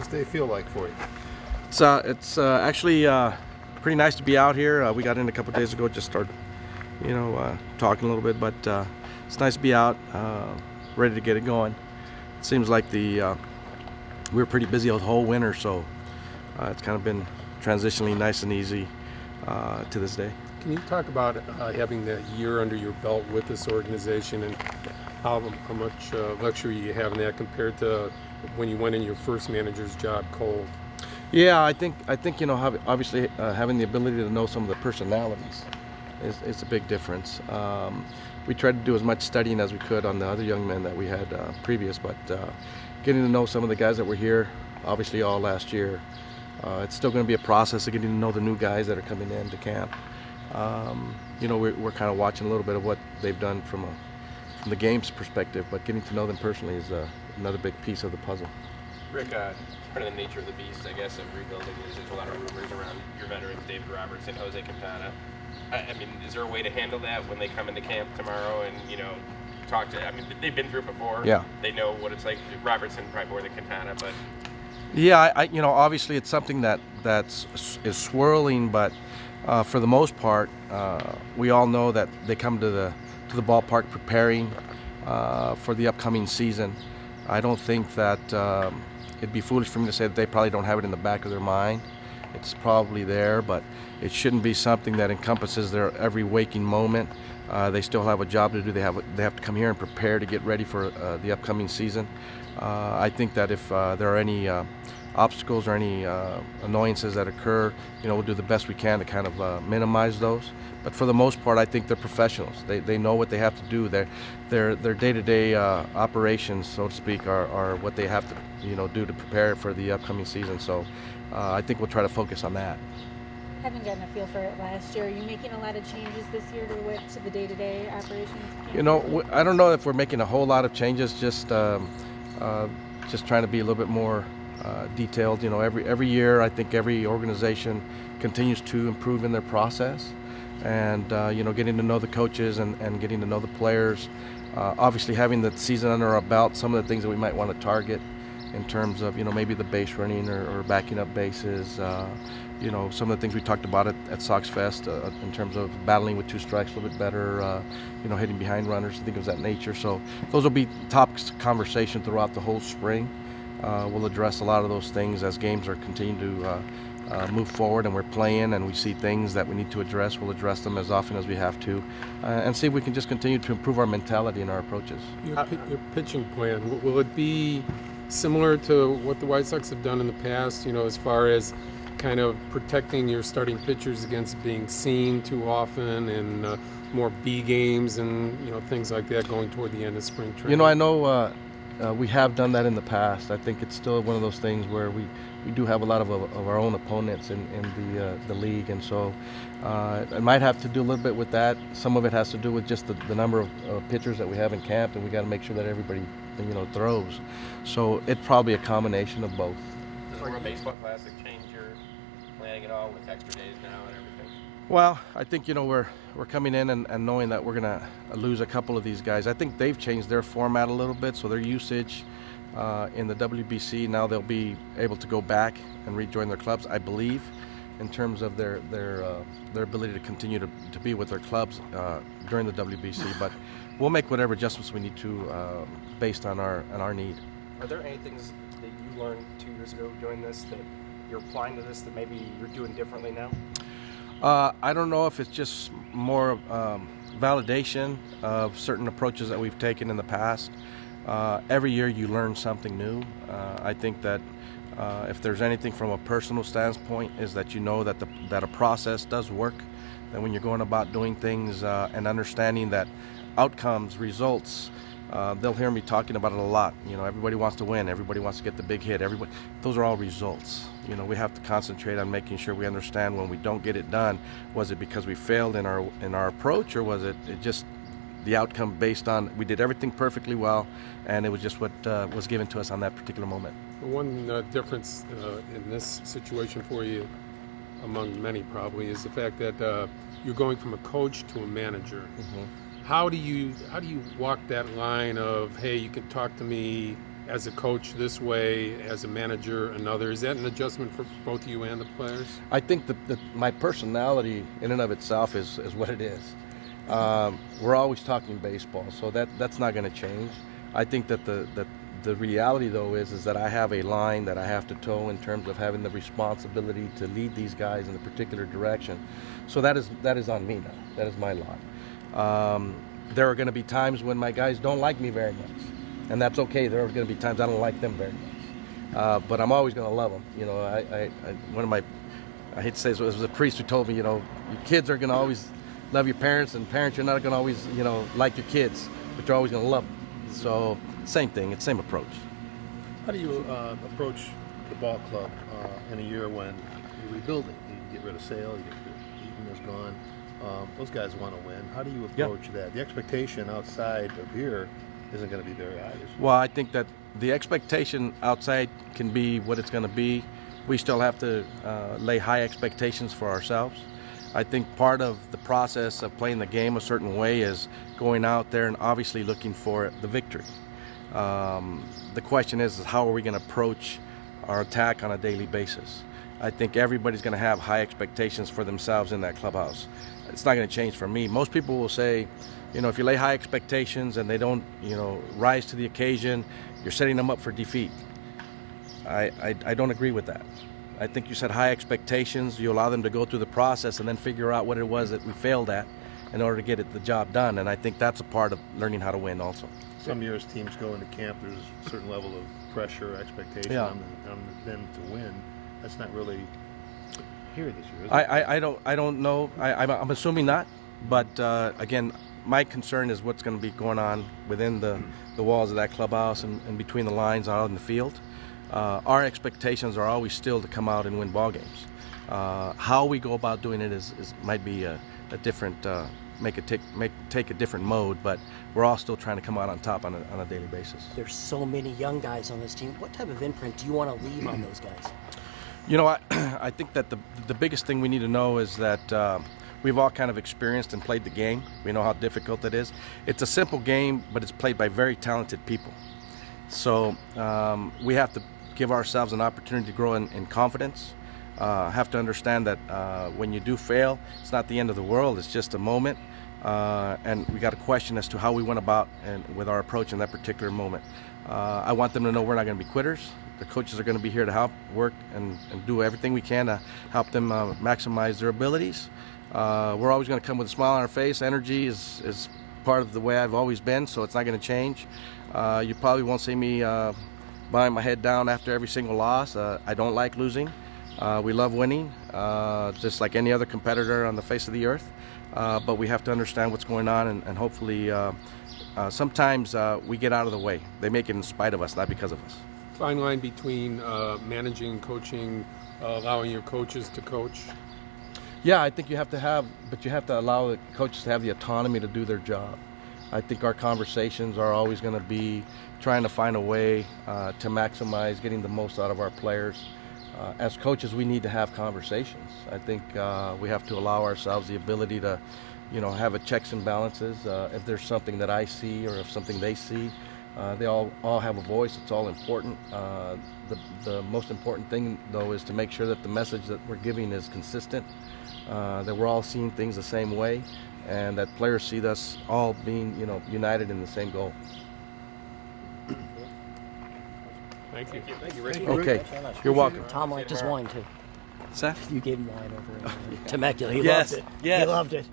this day feel like for you? It's actually pretty nice to be out here. We got in a couple days ago, just started, talking a little bit, but it's nice to be out, ready to get it going. It seems like we were pretty busy the whole winter, so it's kind of been transitionally nice and easy to this day. Can you talk about having that year under your belt with this organization and how much luxury you have in that compared to when you went in your first manager's job cold? Yeah, I think obviously having the ability to know some of the personalities is a big difference. We tried to do as much studying as we could on the other young men that we had previous, but getting to know some of the guys that were here, obviously all last year, it's still going to be a process of getting to know the new guys that are coming into camp. We're kind of watching a little bit of what they've done from the game's perspective, but getting to know them personally is another big piece of the puzzle. Rick, part of the nature of the beast, I guess, of rebuilding is there's a lot of rumors around your veterans, David Roberts and Jose Quintana. I mean, is there a way to handle that when they come into camp tomorrow and, talk to, they've been through it before. Yeah. They know what it's like. Robertson probably more than Quintana, but. Yeah, obviously it's something is swirling, but for the most part, we all know that they come to the ballpark preparing for the upcoming season. I don't think that it'd be foolish for me to say that they probably don't have it in the back of their mind. It's probably there, but it shouldn't be something that encompasses their every waking moment. They still have a job to do. They have to come here and prepare to get ready for the upcoming season. I think that if there are any obstacles or any annoyances that occur, we'll do the best we can to kind of minimize those. But for the most part, I think they're professionals. They know what they have to do. Their day-to-day operations, so to speak, are what they have to do to prepare for the upcoming season. So I think we'll try to focus on that. Haven't gotten a feel for it last year. Are you making a lot of changes this year to the day-to-day operations? I don't know if we're making a whole lot of changes. Just trying to be a little bit more detailed. Every year, I think every organization continues to improve in their process, and getting to know the coaches and getting to know the players. Obviously, having the season under our belt, some of the things that we might want to target in terms of maybe the base running or backing up bases. Some of the things we talked about at Sox Fest in terms of battling with two strikes a little bit better, hitting behind runners, things of that nature. So those will be topics of conversation throughout the whole spring. We'll address a lot of those things as games are continuing to move forward and we're playing and we see things that we need to address. We'll address them as often as we have to and see if we can just continue to improve our mentality and our approaches. Your pitching plan, will it be similar to what the White Sox have done in the past, as far as kind of protecting your starting pitchers against being seen too often and more B games and things like that going toward the end of spring training? I know we have done that in the past. I think it's still one of those things where we do have a lot of our own opponents in the league, and so it might have to do a little bit with that. Some of it has to do with just the number of pitchers that we have in camp, and we got to make sure that everybody throws. So it's probably a combination of both. Does the World Baseball Classic change your planning at all with extra days now and everything? Well, I think we're coming in and knowing that we're gonna lose a couple of these guys. I think they've changed their format a little bit, so their usage in the WBC now they'll be able to go back and rejoin their clubs, I believe, in terms of their ability to continue to be with their clubs during the WBC. But we'll make whatever adjustments we need to based on our need. Are there any things that you learned 2 years ago doing this that you're applying to this that maybe you're doing differently now? I don't know if it's just more validation of certain approaches that we've taken in the past. Every year you learn something new. I think that if there's anything from a personal standpoint is that that a process does work, that when you're going about doing things and understanding that outcomes, results, they'll hear me talking about it a lot. Everybody wants to win, everybody wants to get the big hit, those are all results. We have to concentrate on making sure we understand when we don't get it done, was it because we failed in our approach, or was it just the outcome based on we did everything perfectly well and it was just what was given to us on that particular moment. One difference in this situation for you, among many probably, is the fact that you're going from a coach to a manager. Mm-hmm. How do you walk that line of, hey, you can talk to me as a coach this way, as a manager another? Is that an adjustment for both you and the players? I think that my personality in and of itself is what it is. We're always talking baseball, so that's not going to change. I think that the reality though is that I have a line that I have to toe in terms of having the responsibility to lead these guys in a particular direction. So that is on me now. That is my lot. There are going to be times when my guys don't like me very much, and that's okay. There are going to be times I don't like them very much, but I'm always going to love them. You know, one of my, I hate to say this, it was a priest who told me, you know, your kids are going to always love your parents, and parents, you're not going to always, you know, like your kids, but you're always going to love them. So same thing, it's same approach. How do you approach the ball club in a year when you're rebuilding? You get rid of Sale, you get Eaton is gone. Those guys want to win. How do you approach that? The expectation outside of here isn't going to be very high. Well, I think that the expectation outside can be what it's going to be. We still have to lay high expectations for ourselves. I think part of the process of playing the game a certain way is going out there and obviously looking for the victory. The question is how are we going to approach our attack on a daily basis? I think everybody's going to have high expectations for themselves in that clubhouse. It's not going to change for me. Most people will say, you know, if you lay high expectations and they don't, you know, rise to the occasion, you're setting them up for defeat. I don't agree with that. I think you set high expectations, you allow them to go through the process and then figure out what it was that we failed at in order to get the job done. And I think that's a part of learning how to win also. Some years teams go into camp, there's a certain level of pressure, expectation on them to win. That's not really here this year, is it? I don't know. I'm assuming not. But again, my concern is what's going to be going on within the walls of that clubhouse and between the lines out in the field. Our expectations are always still to come out and win ball games. How we go about doing it might be a different, take a different mode, but we're all still trying to come out on top on a daily basis. There's so many young guys on this team. What type of imprint do you want to leave on those guys? You know, I think that the biggest thing we need to know is that we've all kind of experienced and played the game. We know how difficult it is. It's a simple game, but it's played by very talented people. So we have to give ourselves an opportunity to grow in confidence. Have to understand that when you do fail, it's not the end of the world. It's just a moment, and we got a question as to how we went about and with our approach in that particular moment. I want them to know we're not going to be quitters. The coaches are going to be here to help work and do everything we can to help them maximize their abilities. We're always going to come with a smile on our face. Energy is part of the way I've always been, so it's not going to change. You probably won't see me buying my head down after every single loss. I don't like losing. We love winning, just like any other competitor on the face of the earth. But we have to understand what's going on, and hopefully sometimes we get out of the way. They make it in spite of us, not because of us. Fine line between managing and coaching, allowing your coaches to coach. Yeah, I think you have to allow the coaches to have the autonomy to do their job. I think our conversations are always going to be trying to find a way to maximize getting the most out of our players. As coaches, we need to have conversations. I think we have to allow ourselves the ability to, you know, have a checks and balances. If there's something that I see or if something they see, they all have a voice. It's all important. The most important thing, though, is to make sure that the message that we're giving is consistent, that we're all seeing things the same way, and that players see us all being, you know, united in the same goal. Thank you. Thank you, Ricky. Okay, you're welcome. Tom liked his wine too. Seth? You gave him wine over in Temecula. He Yes, loved it. yes. He loved it.